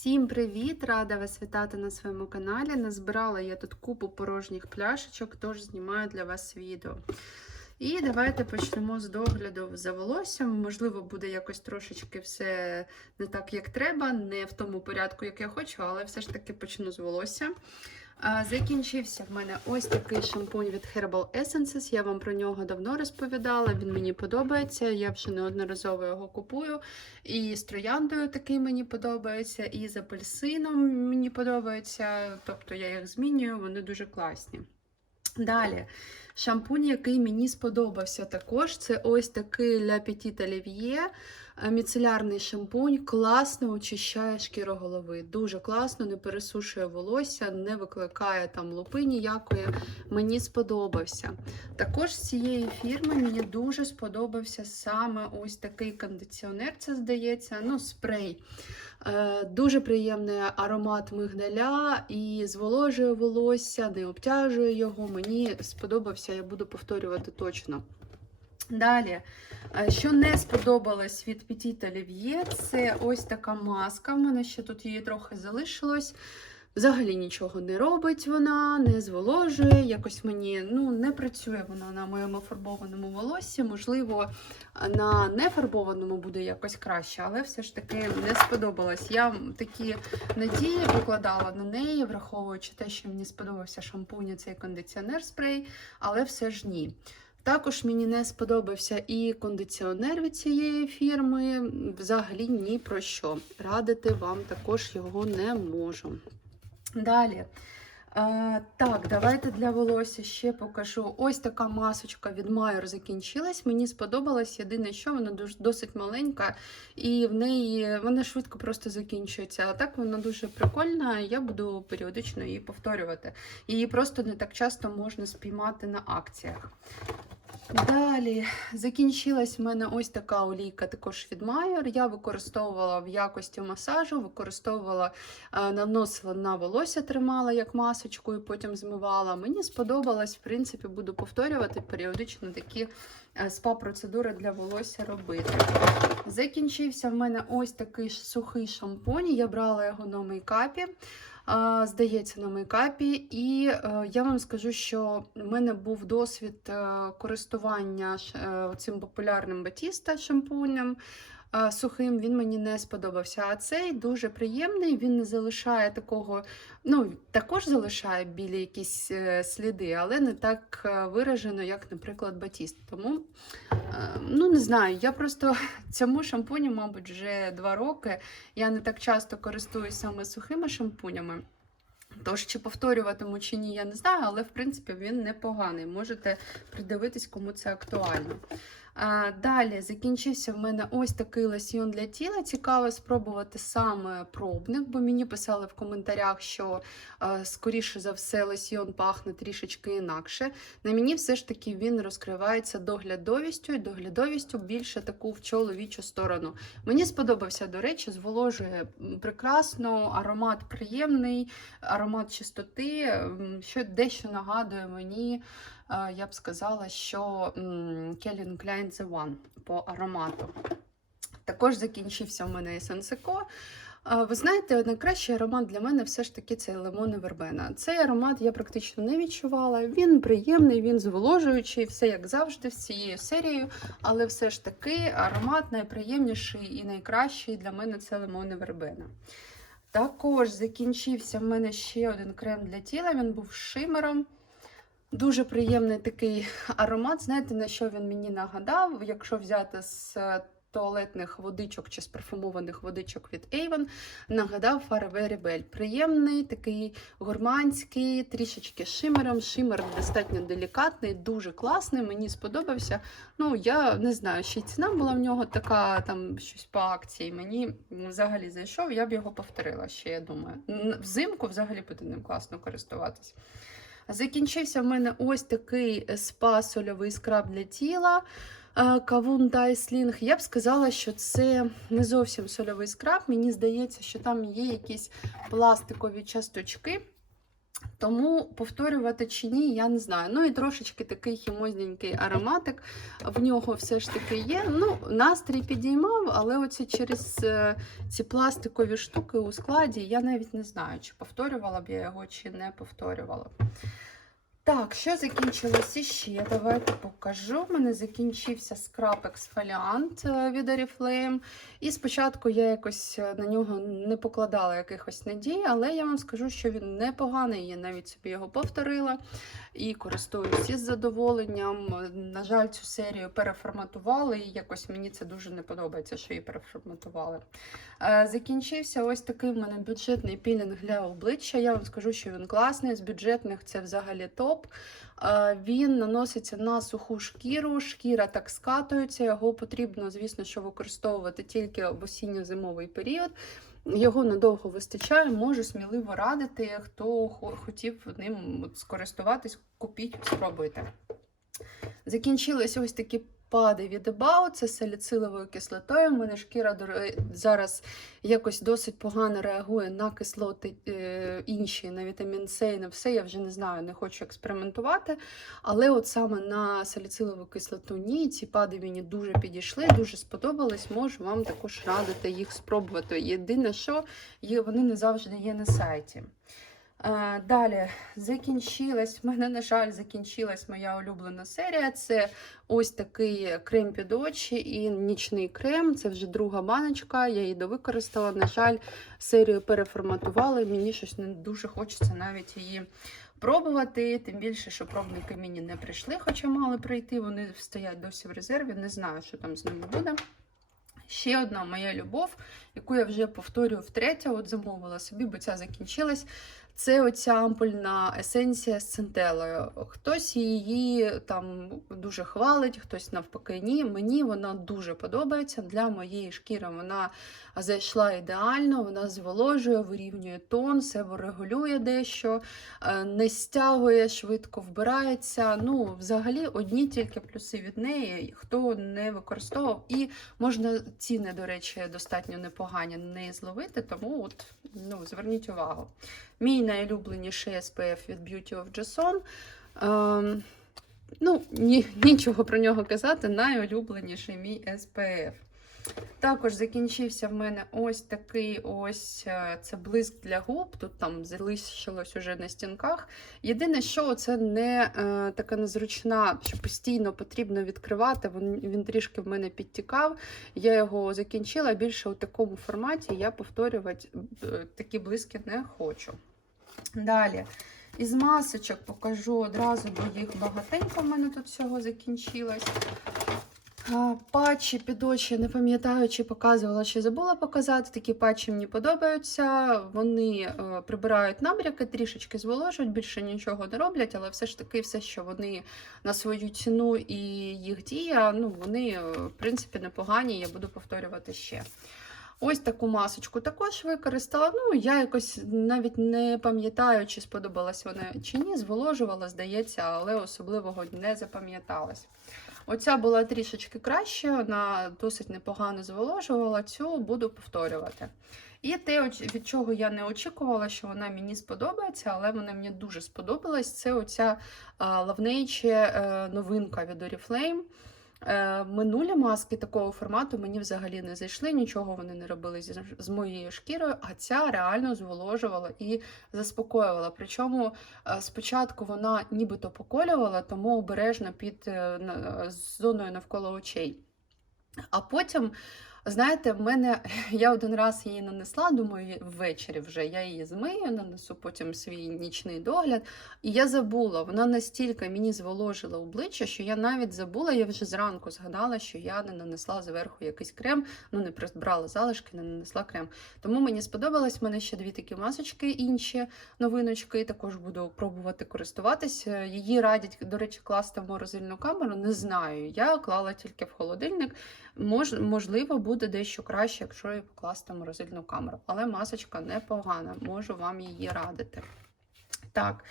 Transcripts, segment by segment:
Всім привіт! Рада вас вітати на своєму каналі. Назбирала я тут купу порожніх пляшечок, тож знімаю для вас відео. І давайте почнемо з догляду за волоссям. Можливо, буде якось трошечки все не так, як треба, не в тому порядку, як я хочу, але все ж таки почну з волосся. Закінчився в мене ось такий шампунь від Herbal Essences. Я вам про нього давно розповідала. Він мені подобається. Я вже неодноразово його купую. І з трояндою такий мені подобається, і з апельсином мені подобається. Тобто я їх змінюю, вони дуже класні. Далі, шампунь, який мені сподобався також, це ось такий La Petite Olivier. Е, Міцелярний шампунь класно очищає шкіру голови. Дуже класно, не пересушує волосся, не викликає там лупи ніякої. Мені сподобався. Також з цієї фірми мені дуже сподобався саме ось такий кондиціонер, це здається, ну, спрей. Е, Дуже приємний аромат мигдаля і зволожує волосся, не обтяжує його. Мені сподобався, я буду повторювати точно. Далі, е, що не сподобалось від Petit Olivier, це ось така маска. У мене ще тут її трохи залишилось. Взагалі нічого не робить вона, не зволожує. Якось мені ну, не працює вона на моєму фарбованому волоссі. Можливо, на нефарбованому буде якось краще, але все ж таки не сподобалось. Я такі надії покладала на неї, враховуючи те, що мені сподобався шампунь і цей кондиціонер спрей, але все ж ні. Також мені не сподобався і кондиціонер від цієї фірми. Взагалі ні про що. Радити вам також його не можу. Далі. Так, давайте для волосся ще покажу. Ось така масочка від Майор закінчилась. Мені сподобалось. Єдине, що вона досить маленька, і в неї вона швидко просто закінчується. А так вона дуже прикольна, я буду періодично її повторювати. Її просто не так часто можна спіймати на акціях. Далі закінчилась в мене ось така олійка також від Майор. Я використовувала в якості масажу, використовувала, е, наносила на волосся, тримала як масочку і потім змивала. Мені сподобалось, в принципі, буду повторювати періодично такі е, спа-процедури для волосся робити. Закінчився в мене ось такий сухий шампунь. Я брала його на мейкапі. Здається, на мейкапі, і е, я вам скажу, що в мене був досвід е, користування е, цим популярним батіста шампунем сухим. Він мені не сподобався. А цей дуже приємний. Він не залишає такого, ну також залишає білі якісь е, сліди, але не так е, виражено, як, наприклад, батіст. Тому е, ну не знаю, я просто цьому шампуню, мабуть, вже два роки. Я не так часто користуюсь саме сухими шампунями. Тож, чи повторюватиму чи ні, я не знаю, але в принципі він непоганий. Можете придивитись, кому це актуально. Далі закінчився в мене ось такий лосьйон для тіла. Цікаво спробувати саме пробник, бо мені писали в коментарях, що е, скоріше за все лосьйон пахне трішечки інакше. На мені все ж таки він розкривається доглядовістю і доглядовістю більше таку в чоловічу сторону. Мені сподобався, до речі, зволожує прекрасно, аромат приємний, аромат чистоти, що дещо нагадує мені, я б сказала, що Calvin Klein The One по аромату. Також закінчився в мене Сенсеко. Ви знаєте, найкращий аромат для мене все ж таки це лимон і вербена. Цей аромат я практично не відчувала. Він приємний, він зволожуючий, все як завжди, з цією серією, але все ж таки аромат найприємніший і найкращий для мене це лимон і вербена. Також закінчився в мене ще один крем для тіла. Він був шимером. Дуже приємний такий аромат. Знаєте, на що він мені нагадав? Якщо взяти з е, туалетних водичок чи з парфумованих водичок від Avon, нагадав Fairway Rebel. Приємний, такий гурманський, трішечки шимером. Шимер достатньо делікатний, дуже класний. Мені сподобався. Ну, я не знаю, ще й ціна була в нього така, там щось по акції. Мені взагалі зайшов, я б його повторила ще, я думаю. Взимку взагалі буде ним класно користуватись. Закінчився в мене ось такий спа-сольовий скраб для тіла. е, Кавун Дайслінг. Я б сказала, що це не зовсім сольовий скраб. Мені здається, що там є якісь пластикові часточки. Тому повторювати чи ні, я не знаю. Ну і трошечки такий хімозненький ароматик в нього все ж таки є. Ну, настрій підіймав, але оці через е, ці пластикові штуки у складі я навіть не знаю, чи повторювала б я його, чи не повторювала. Так, що закінчилось іще? Давайте покажу. У мене закінчився скраб ексфоліант е, від Oriflame. І спочатку я якось е, на нього не покладала якихось надій, але я вам скажу, що він непоганий. Я навіть собі його повторила і користуюсь із задоволенням. На жаль, цю серію переформатували, і якось мені це дуже не подобається, що її переформатували. Е, Закінчився ось такий в мене бюджетний пілінг для обличчя. Я вам скажу, що він класний. З бюджетних це взагалі топ. Е, Він наноситься на суху шкіру, шкіра так скатується. Його потрібно, звісно, що використовувати тільки в осінньо-зимовий період. Його надовго вистачає, можу сміливо радити. Хто хотів ним скористуватись, купіть, спробуйте. Закінчилися ось такі пади від About, це саліциловою кислотою. У мене шкіра зараз якось досить погано реагує на кислоти е, інші, на вітамін С і на все. Я вже не знаю, не хочу експериментувати. Але от саме на саліцилову кислоту ні, ці пади мені дуже підійшли, дуже сподобались. Можу вам також радити їх спробувати. Єдине, що є, вони не завжди є на сайті. Е, Далі закінчилась, в мене, на жаль, закінчилась моя улюблена серія. Це ось такий крем під очі і нічний крем. Це вже друга баночка. Я її довикористала. На жаль, серію переформатували. Мені щось не дуже хочеться навіть її пробувати. Тим більше, що пробники мені не прийшли, хоча мали прийти. Вони стоять досі в резерві. Не знаю, що там з ними буде. Ще одна моя любов, яку я вже повторюю втретє, от замовила собі, бо ця закінчилась. Це оця ампульна есенція з центелою. Хтось її там дуже хвалить, хтось навпаки ні. Мені вона дуже подобається. Для моєї шкіри вона зайшла ідеально, вона зволожує, вирівнює тон, себе регулює дещо, е, не стягує, швидко вбирається. Ну, взагалі, одні тільки плюси від неї, хто не використовував. І можна ціни, до речі, достатньо непогані на неї зловити, тому от, ну, зверніть увагу. Мій найулюбленіший SPF від Beauty of Jason. Ем, ну, ні, нічого про нього казати, найулюбленіший мій SPF. Також закінчився в мене ось такий ось е, це блиск для губ. Тут там залишилось уже на стінках. Єдине, що це не е, така незручна, що постійно потрібно відкривати. Він, він трішки в мене підтікав. Я його закінчила. Більше у такому форматі я повторювати е, такі блиски не хочу. Далі. Із масочок покажу одразу, бо їх багатенько в мене тут всього закінчилось. Патчі під очі, не пам'ятаю, чи показувала, чи забула показати. Такі патчі мені подобаються. Вони е, прибирають набряки, трішечки зволожують, більше нічого не роблять, але все ж таки, все, що вони на свою ціну і їх дія, ну вони, е, в принципі, непогані. Я буду повторювати ще. Ось таку масочку також використала. Ну, я якось навіть не пам'ятаю, чи сподобалась вона чи ні. Зволожувала, здається, але особливого не запам'яталась. Оця була трішечки краще, вона досить непогано зволожувала, цю буду повторювати. І те, від чого я не очікувала, що вона мені сподобається, але вона мені дуже сподобалась. Це оця лавнейче новинка від Oriflame. Е, Минулі маски такого формату мені взагалі не зайшли, нічого вони не робили з моєю шкірою, а ця реально зволожувала і заспокоювала. Причому е, спочатку вона нібито поколювала, тому обережно під е, зоною навколо очей. А потім, знаєте, в мене я один раз її нанесла, думаю, ввечері вже я її змию, нанесу потім свій нічний догляд. І я забула, вона настільки мені зволожила обличчя, що я навіть забула, я вже зранку згадала, що я не нанесла зверху якийсь крем, ну не прибрала залишки, не нанесла крем. Тому мені сподобалось. У мене ще дві такі масочки, інші новиночки. Також буду пробувати користуватися. Її радять, до речі, класти в морозильну камеру. Не знаю. Я клала тільки в холодильник. Мож, можливо, буде дещо краще, якщо її покласти в морозильну камеру. Але масочка непогана, можу вам її радити. Так,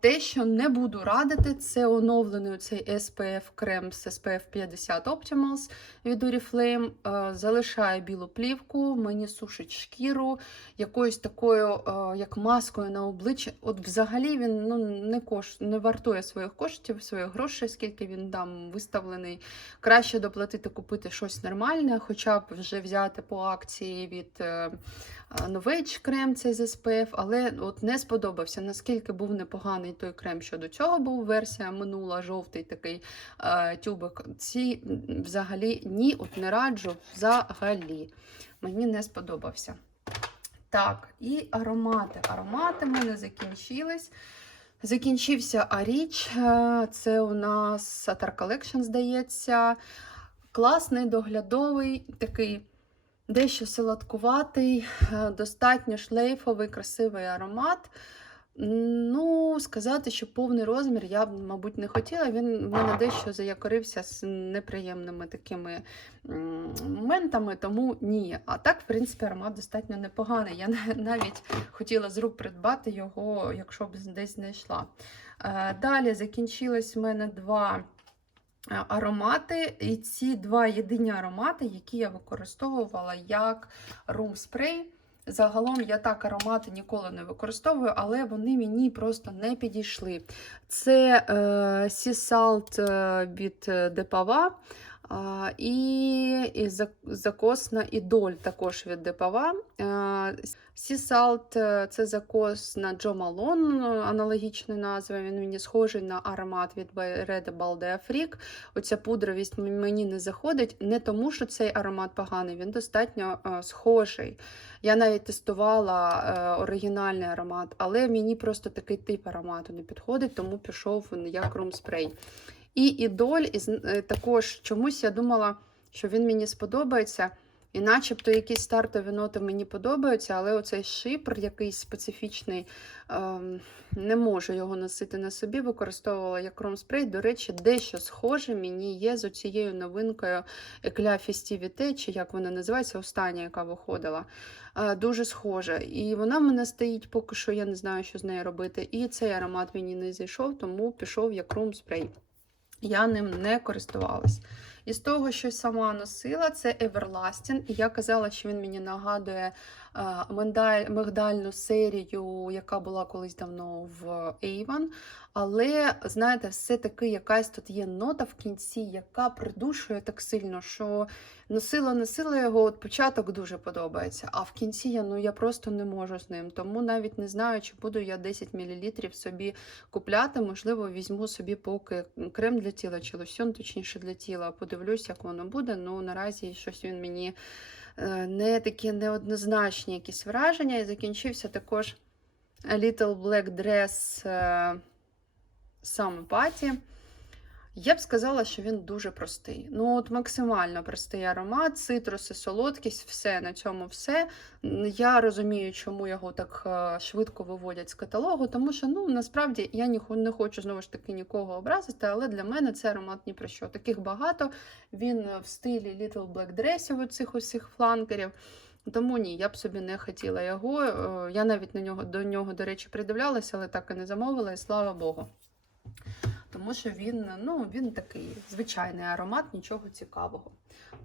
Те, що не буду радити, це оновлений цей SPF крем з SPF 50 Optimals від Oriflame. Залишає білу плівку, мені сушить шкіру якоюсь такою, як маскою на обличчі. От взагалі він ну, не, кош... не вартує своїх коштів, своїх грошей, скільки він там виставлений. Краще доплатити, купити щось нормальне, хоча б вже взяти по акції від. е, крем цей з SPF, але от не сподобався, наскільки був непоганий той крем, що до цього був версія минула, жовтий такий е, тюбик. Ці взагалі ні, от не раджу взагалі. Мені не сподобався. Так, і аромати. Аромати в мене закінчились. Закінчився Аріч. Це у нас Satar Collection, здається. Класний, доглядовий, такий дещо солодкуватий, е, достатньо шлейфовий, красивий аромат. Ну, сказати, що повний розмір я б, мабуть, не хотіла. Він в мене дещо заякорився з неприємними такими моментами, тому ні. А так, в принципі, аромат достатньо непоганий. Я навіть хотіла з рук придбати його, якщо б десь знайшла. Е, Далі закінчилось в мене два е, аромати. І ці два єдині аромати, які я використовувала як рум спрей. Загалом я так аромати ніколи не використовую, але вони мені просто не підійшли. Це е, Salt е, від Депава. І, і зак- закосна ідоль також від Депава. Salt е, це закос на Джо Малон, аналогічна назва. Він мені схожий на аромат від Red Balde Afrique. Оця пудровість мені не заходить, не тому, що цей аромат поганий, він достатньо е, схожий. Я навіть тестувала е, оригінальний аромат, але мені просто такий тип аромату не підходить, тому пішов як рум-спрей. І ідоль, із, е, також чомусь я думала, що він мені сподобається. І начебто якісь стартові ноти мені подобаються, але оцей шипр якийсь специфічний, ем, не можу його носити на собі, використовувала як ром-спрей. До речі, дещо схоже мені є з оцією новинкою Eclat Festivité, чи як вона називається, остання, яка виходила. Е, Дуже схожа. І вона в мене стоїть поки що, я не знаю, що з нею робити. І цей аромат мені не зайшов, тому пішов як рум-спрей. Я ним не користувалась. Із того, що сама носила, це Everlasting. І я казала, що він мені нагадує мигдальну серію, яка була колись давно в Avon. Але, знаєте, все-таки якась тут є нота в кінці, яка придушує так сильно, що носила, носила його, от початок дуже подобається. А в кінці я, ну, я просто не можу з ним. Тому навіть не знаю, чи буду я 10 мл собі купляти. Можливо, візьму собі поки крем для тіла чи лосьон, точніше для тіла. Подивлюсь, як воно буде. Ну наразі щось він мені не такі неоднозначні якісь враження. І закінчився також Little Black Dress е, Summer Party. Я б сказала, що він дуже простий. Ну, от максимально простий аромат, цитруси, солодкість, все на цьому все. Я розумію, чому його так е, швидко виводять з каталогу, тому що ну насправді я не хочу знову ж таки нікого образити, але для мене це аромат ні про що. Таких багато. Він е, в стилі Little Black Dress, цих усіх фланкерів. Тому ні, я б собі не хотіла його. Е, Я навіть на нього до нього, до речі, придивлялася, але так і не замовила, і слава Богу. Тому що він, ну, він такий звичайний аромат, нічого цікавого.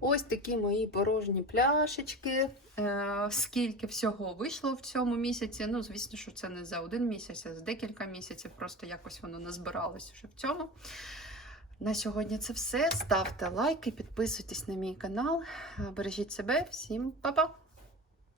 Ось такі мої порожні пляшечки. Е, скільки всього вийшло в цьому місяці. Ну, звісно, що це не за один місяць, а за декілька місяців. Просто якось воно назбиралось вже в цьому. На сьогодні це все. Ставте лайки, підписуйтесь на мій канал. Бережіть себе, всім па-па!